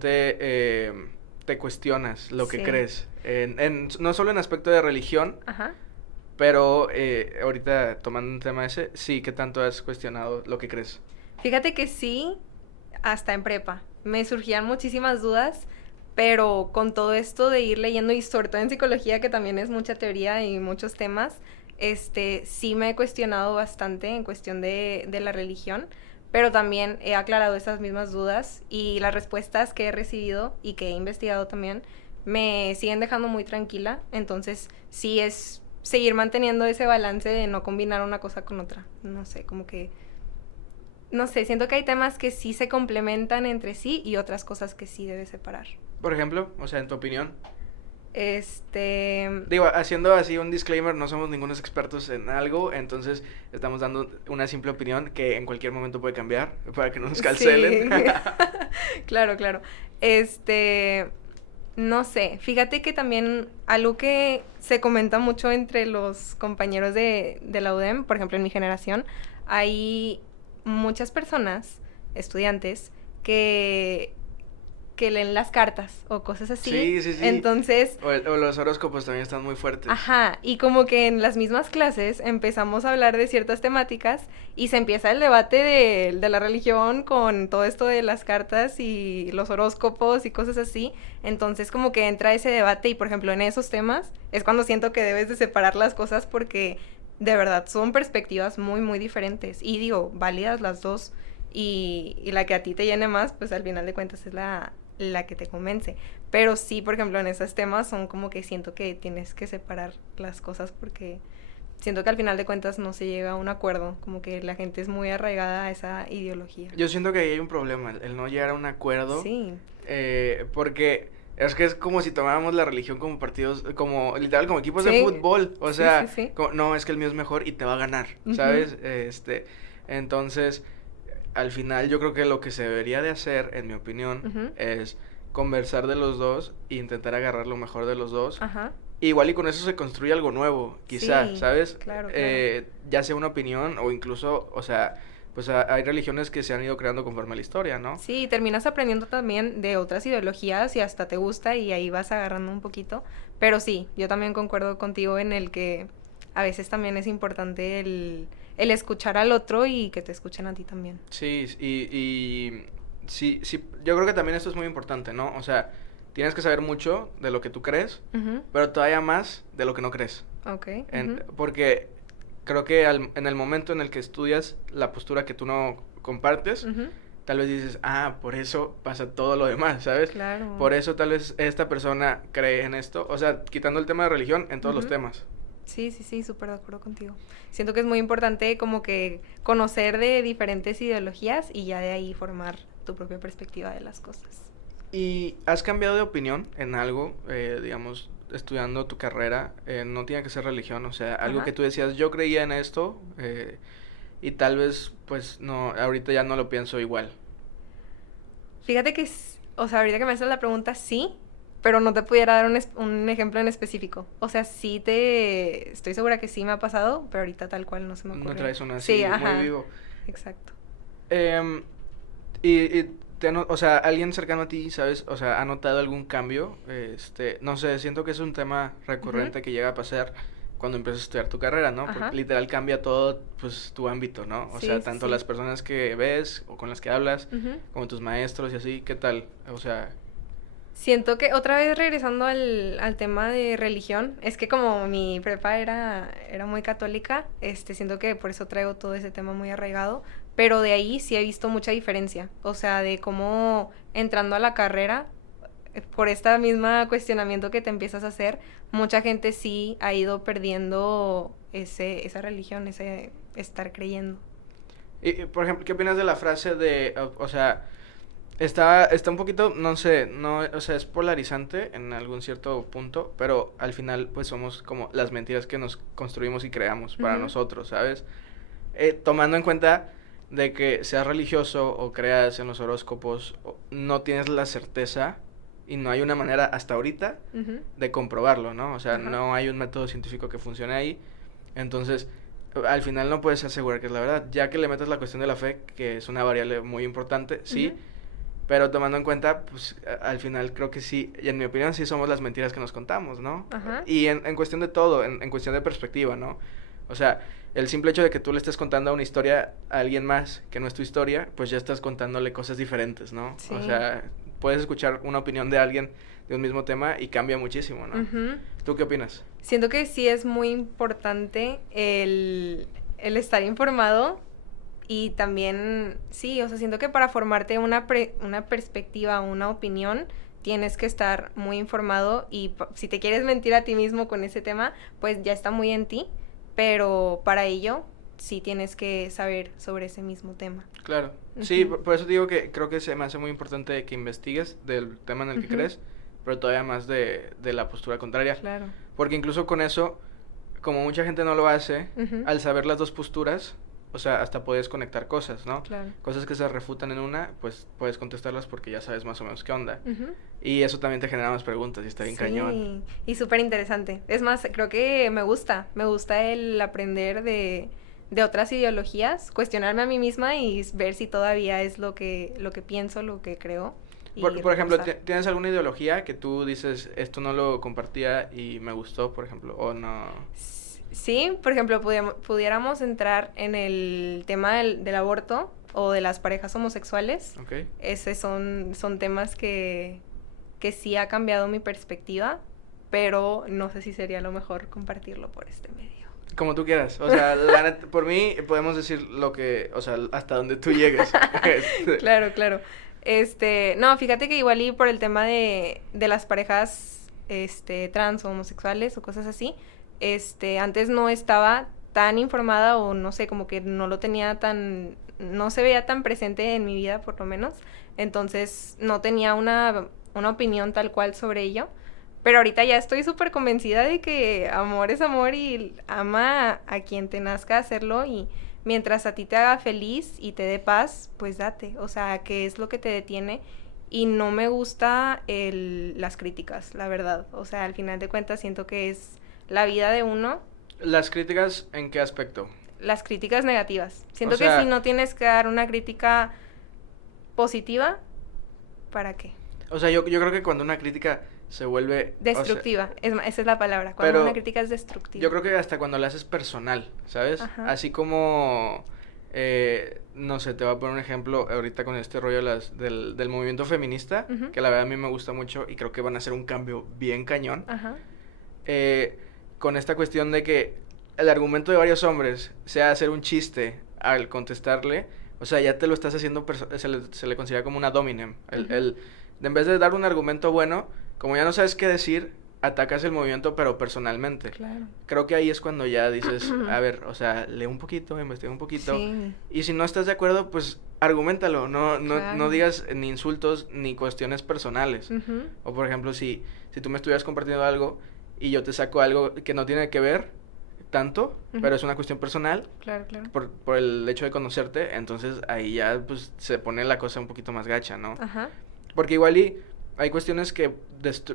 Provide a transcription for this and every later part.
repente te cuestionas lo que Sí. crees, no solo en aspecto de religión, Ajá. pero ahorita tomando un tema ese, sí, ¿qué tanto has cuestionado lo que crees? Fíjate que sí, hasta en prepa. Me surgían muchísimas dudas, pero con todo esto de ir leyendo y sobre todo en psicología, que también es mucha teoría y muchos temas, sí me he cuestionado bastante en cuestión de la religión, pero también he aclarado esas mismas dudas y las respuestas que he recibido y que he investigado también me siguen dejando muy tranquila. Entonces, sí es seguir manteniendo ese balance de no combinar una cosa con otra. No sé, como que no sé, siento que hay temas que sí se complementan entre sí y otras cosas que sí debes separar. Por ejemplo, o sea, en tu opinión. Este, Digo, haciendo así un disclaimer, no somos ningunos expertos en algo, entonces estamos dando una simple opinión que en cualquier momento puede cambiar para que no nos cancelen. sí, claro, claro. No sé, fíjate que también algo que se comenta mucho entre los compañeros de la UDEM, por ejemplo en mi generación, hay muchas personas, estudiantes, que, que leen las cartas o cosas así. Sí, sí, sí. Entonces, O los horóscopos también están muy fuertes. ajá, y como que en las mismas clases empezamos a hablar de ciertas temáticas y se empieza el debate de la religión con todo esto de las cartas y los horóscopos y cosas así. Entonces como que entra ese debate y por ejemplo en esos temas es cuando siento que debes de separar las cosas porque de verdad son perspectivas muy muy diferentes y digo, válidas las dos y la que a ti te llene más pues al final de cuentas es la que te convence. Pero sí, por ejemplo, en esos temas son como que siento que tienes que separar las cosas porque siento que al final de cuentas no se llega a un acuerdo, como que la gente es muy arraigada a esa ideología. Yo siento que ahí hay un problema, el no llegar a un acuerdo, Sí. porque es que es como si tomáramos la religión como partidos, como literal como equipos de Sí, fútbol, o sí, sí, sea, sí. no, es que el mío es mejor y te va a ganar, Ujú. ¿sabes? Entonces, al final yo creo que lo que se debería de hacer, en mi opinión, Ujú. es conversar de los dos e intentar agarrar lo mejor de los dos. Ajá. Igual y con eso se construye algo nuevo, quizá, Sí, ¿sabes? claro, claro. Ya sea una opinión o incluso, o sea, pues hay religiones que se han ido creando conforme a la historia, ¿no? Sí, terminas aprendiendo también de otras ideologías y hasta te gusta y ahí vas agarrando un poquito. Pero sí, yo también concuerdo contigo en el que a veces también es importante el escuchar al otro y que te escuchen a ti también. Sí, y sí, sí, yo creo que también esto es muy importante, ¿no? O sea, tienes que saber mucho de lo que tú crees, Ujú. pero todavía más de lo que no crees. Ok. Ujú. Porque creo que en el momento en el que estudias la postura que tú no compartes, Ujú. tal vez dices, ah, por eso pasa todo lo demás, ¿sabes? Claro. Por eso tal vez esta persona cree en esto, o sea, quitando el tema de religión en todos los Ujú. temas. Sí, sí, sí, súper de acuerdo contigo. Siento que es muy importante como que conocer de diferentes ideologías y ya de ahí formar tu propia perspectiva de las cosas. ¿Y has cambiado de opinión en algo, digamos, estudiando tu carrera? No tiene que ser religión, o sea, algo Ajá. que tú decías, yo creía en esto, y tal vez, pues, no, ahorita ya no lo pienso igual. Fíjate que, o sea, ahorita que me haces la pregunta, sí, pero no te pudiera dar un ejemplo en específico. O sea, estoy segura que sí me ha pasado, pero ahorita tal cual no se me No ocurre. traes uno Sí, así muy ajá, vivo. exacto. Em, y o sea, alguien cercano a ti, ¿sabes? O sea, ¿ha notado algún cambio? No sé, siento que es un tema Ujú. recurrente que llega a pasar cuando empiezas a estudiar tu carrera, ¿no? Porque Ajá, literal cambia todo, pues, tu ámbito, ¿no? O sí, sea, sí, tanto sí. las personas que ves o con las que hablas, Ujú. como tus maestros y así, ¿qué tal? O sea, Siento que otra vez regresando al tema de religión, es que como mi prepa era muy católica, siento que por eso traigo todo ese tema muy arraigado, pero de ahí sí he visto mucha diferencia, o sea, de cómo entrando a la carrera, por esta misma cuestionamiento que te empiezas a hacer, mucha gente sí ha ido perdiendo esa religión, ese estar creyendo. por ejemplo, ¿qué opinas de la frase de, o sea, está un poquito, no sé, no, o sea, es polarizante en algún cierto punto, pero al final, pues somos como las mentiras que nos construimos y creamos para Ujú. nosotros, ¿sabes? Tomando en cuenta de que seas religioso o creas en los horóscopos, no tienes la certeza y no hay una manera hasta ahorita Ujú. de comprobarlo, ¿no? O sea, Ajá. no hay un método científico que funcione ahí. Entonces, al final no puedes asegurar que es la verdad, ya que le metes la cuestión de la fe, que es una variable muy importante, Ujú. sí, Pero tomando en cuenta, pues al final creo que sí, y en mi opinión sí somos las mentiras que nos contamos, ¿no? Ajá. Y en cuestión de todo, en cuestión de perspectiva, ¿no? O sea, el simple hecho de que tú le estés contando una historia a alguien más que no es tu historia, pues ya estás contándole cosas diferentes, ¿no? Sí. O sea, puedes escuchar una opinión de alguien de un mismo tema y cambia muchísimo, ¿no? Ujú. ¿Tú qué opinas? Siento que sí es muy importante el estar informado y también, sí, o sea, siento que para formarte una perspectiva, una opinión, tienes que estar muy informado y si te quieres mentir a ti mismo con ese tema, pues ya está muy en ti, pero para ello sí tienes que saber sobre ese mismo tema. Claro. Sí, Ujú. por eso digo que creo que se me hace muy importante que investigues del tema en el que Ujú. crees, pero todavía más de la postura contraria. Claro. Porque incluso con eso, como mucha gente no lo hace, Ujú. al saber las dos posturas, o sea, hasta puedes conectar cosas, ¿no? Claro. Cosas que se refutan en una, pues puedes contestarlas porque ya sabes más o menos qué onda. Ujú. Y eso también te genera más preguntas y está bien cañón. Sí, y súper interesante. Es más, creo que me gusta el aprender de otras ideologías, cuestionarme a mí misma y ver si todavía es lo que pienso, lo que creo. Y Por ejemplo, reforzar. ¿tienes alguna ideología que tú dices, esto no lo compartía y me gustó, por ejemplo, o no? Sí, por ejemplo, pudiéramos entrar en el tema del aborto o de las parejas homosexuales. Ok. Esos son temas que sí ha cambiado mi perspectiva, pero no sé si sería lo mejor compartirlo por este medio. Como tú quieras, o sea, por mí podemos decir lo que, o sea, hasta donde tú llegues. Claro, claro. No, fíjate que igual y por el tema de las parejas, trans o homosexuales o cosas así, antes no estaba tan informada o no sé, como que no lo tenía no se veía tan presente en mi vida por lo menos, entonces no tenía una opinión tal cual sobre ello, pero ahorita ya estoy súper convencida de que amor es amor y ama a quien te nazca hacerlo y mientras a ti te haga feliz y te dé paz, pues date, o sea, ¿qué es lo que te detiene? Y no me gusta las críticas, la verdad, o sea, al final de cuentas siento que es la vida de uno. ¿Las críticas en qué aspecto? Las críticas negativas. Siento O sea, que si no tienes que dar una crítica positiva, ¿para qué? O sea, yo creo que cuando una crítica se vuelve... Destructiva, esa es la palabra. Cuando pero una crítica es destructiva. yo creo que hasta cuando la haces personal, ¿sabes? Ajá. Así como... no sé, te voy a poner un ejemplo ahorita con este rollo del movimiento feminista, Ujú. que la verdad a mí me gusta mucho y creo que van a hacer un cambio bien cañón. Ajá. Con esta cuestión de que el argumento de varios hombres sea hacer un chiste al contestarle, o sea, ya te lo estás haciendo, se le considera como una dominem. Ujú. En vez de dar un argumento bueno, como ya no sabes qué decir, atacas el movimiento, pero personalmente. Claro. Creo que ahí es cuando ya dices, a ver, o sea, lee un poquito, investiga un poquito. Sí. Y si no estás de acuerdo, pues argumentalo, no Claro. digas ni insultos ni cuestiones personales. Ujú. O por ejemplo, si tú me estuvieras compartiendo algo y yo te saco algo que no tiene que ver tanto, Ujú. pero es una cuestión personal, Claro, claro. por el hecho de conocerte, entonces ahí ya pues se pone la cosa un poquito más gacha, ¿no? Ajá. Porque igual y hay cuestiones que,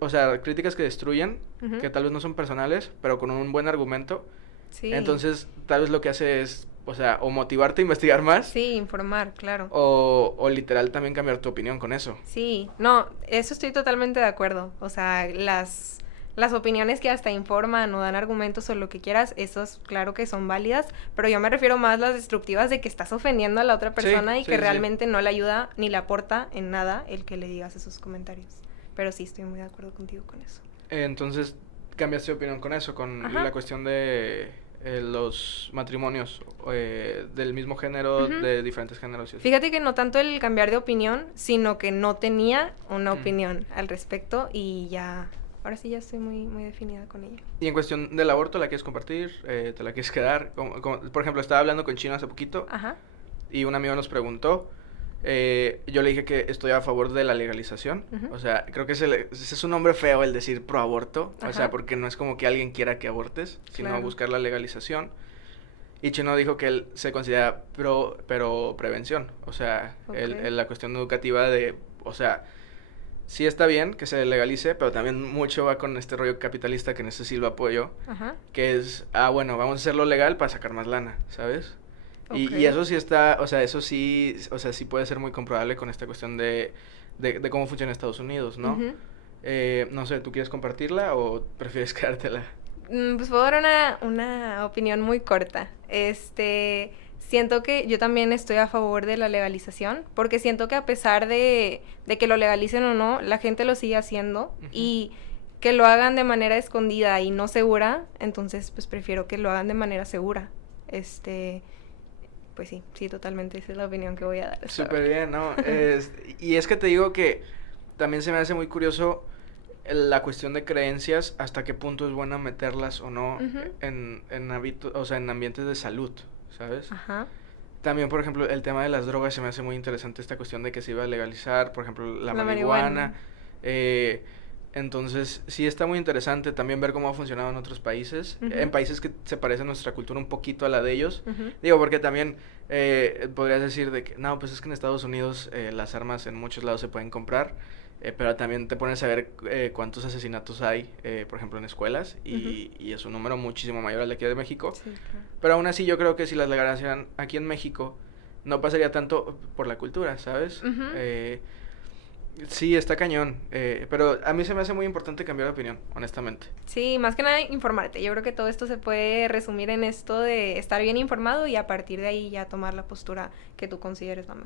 o sea, críticas que destruyen, Ujú. que tal vez no son personales, pero con un buen argumento, Sí. entonces tal vez lo que hace es, o sea, o motivarte a investigar más, Sí, informar, claro. o literal también cambiar tu opinión con eso. Sí, no, eso estoy totalmente de acuerdo. O sea, las opiniones que hasta informan o dan argumentos o lo que quieras, esos claro que son válidas, pero yo me refiero más a las destructivas de que estás ofendiendo a la otra persona y sí, que sí. realmente no le ayuda ni le aporta en nada el que le digas esos comentarios. Pero sí, estoy muy de acuerdo contigo con eso. Entonces, cambiaste de opinión con eso, con Ajá. la cuestión de los matrimonios del mismo género, Ujú. de diferentes géneros. Y así. Fíjate que no tanto el cambiar de opinión, sino que no tenía una Mm. opinión al respecto y ya, ahora sí ya estoy muy, muy definida con ella. Y en cuestión del aborto, ¿la quieres compartir? ¿Te la quieres quedar? Por ejemplo, estaba hablando con Chino hace poquito Ajá. y un amigo nos preguntó. Yo le dije que estoy a favor de la legalización. Ujú. O sea, creo que ese es un nombre feo el decir pro aborto. O sea, Ajá. porque no es como que alguien quiera que abortes, sino Claro. buscar la legalización. Y Chino dijo que él se considera pero prevención. O sea, Ok. la cuestión educativa de, o sea, sí está bien que se legalice, pero también mucho va con este rollo capitalista que en ese sí lo apoyo, Ajá. que es, bueno, vamos a hacerlo legal para sacar más lana, ¿sabes? Y Ok. eso sí está, o sea, eso sí, o sea, sí puede ser muy comprobable con esta cuestión de cómo funciona Estados Unidos, ¿no? Ujú. No sé, ¿tú quieres compartirla o prefieres quedártela? Pues puedo dar una opinión muy corta. Siento que yo también estoy a favor de la legalización, porque siento que a pesar de que lo legalicen o no, la gente lo sigue haciendo Ujú. y que lo hagan de manera escondida y no segura, entonces pues prefiero que lo hagan de manera segura. Este, pues sí, sí, totalmente, esa es la opinión que voy a dar hasta Súper ahora. bien, ¿no? Y es que te digo que también se me hace muy curioso la cuestión de creencias, hasta qué punto es bueno meterlas o no Ujú. en hábitos, o sea, en ambientes de salud, ¿sabes? Ajá. También, por ejemplo, el tema de las drogas se me hace muy interesante esta cuestión de que se iba a legalizar, por ejemplo, la La marihuana. marihuana. eh, entonces, sí está muy interesante también ver cómo ha funcionado en otros países, en Ujú. países que se parecen nuestra cultura un poquito a la de ellos. Ujú. Digo, porque también podrías decir de que, no, pues es que en Estados Unidos las armas en muchos lados se pueden comprar, pero también te pones a ver cuántos asesinatos hay, por ejemplo, en escuelas, Ujú. y es un número muchísimo mayor al de aquí de México. Sí, claro. Pero aún así yo creo que si las legalizaran aquí en México, no pasaría tanto por la cultura, ¿sabes? Ujú. Sí, está cañón, pero a mí se me hace muy importante cambiar de opinión, honestamente. Sí, más que nada informarte. Yo creo que todo esto se puede resumir en esto de estar bien informado y a partir de ahí ya tomar la postura que tú consideres la mejor.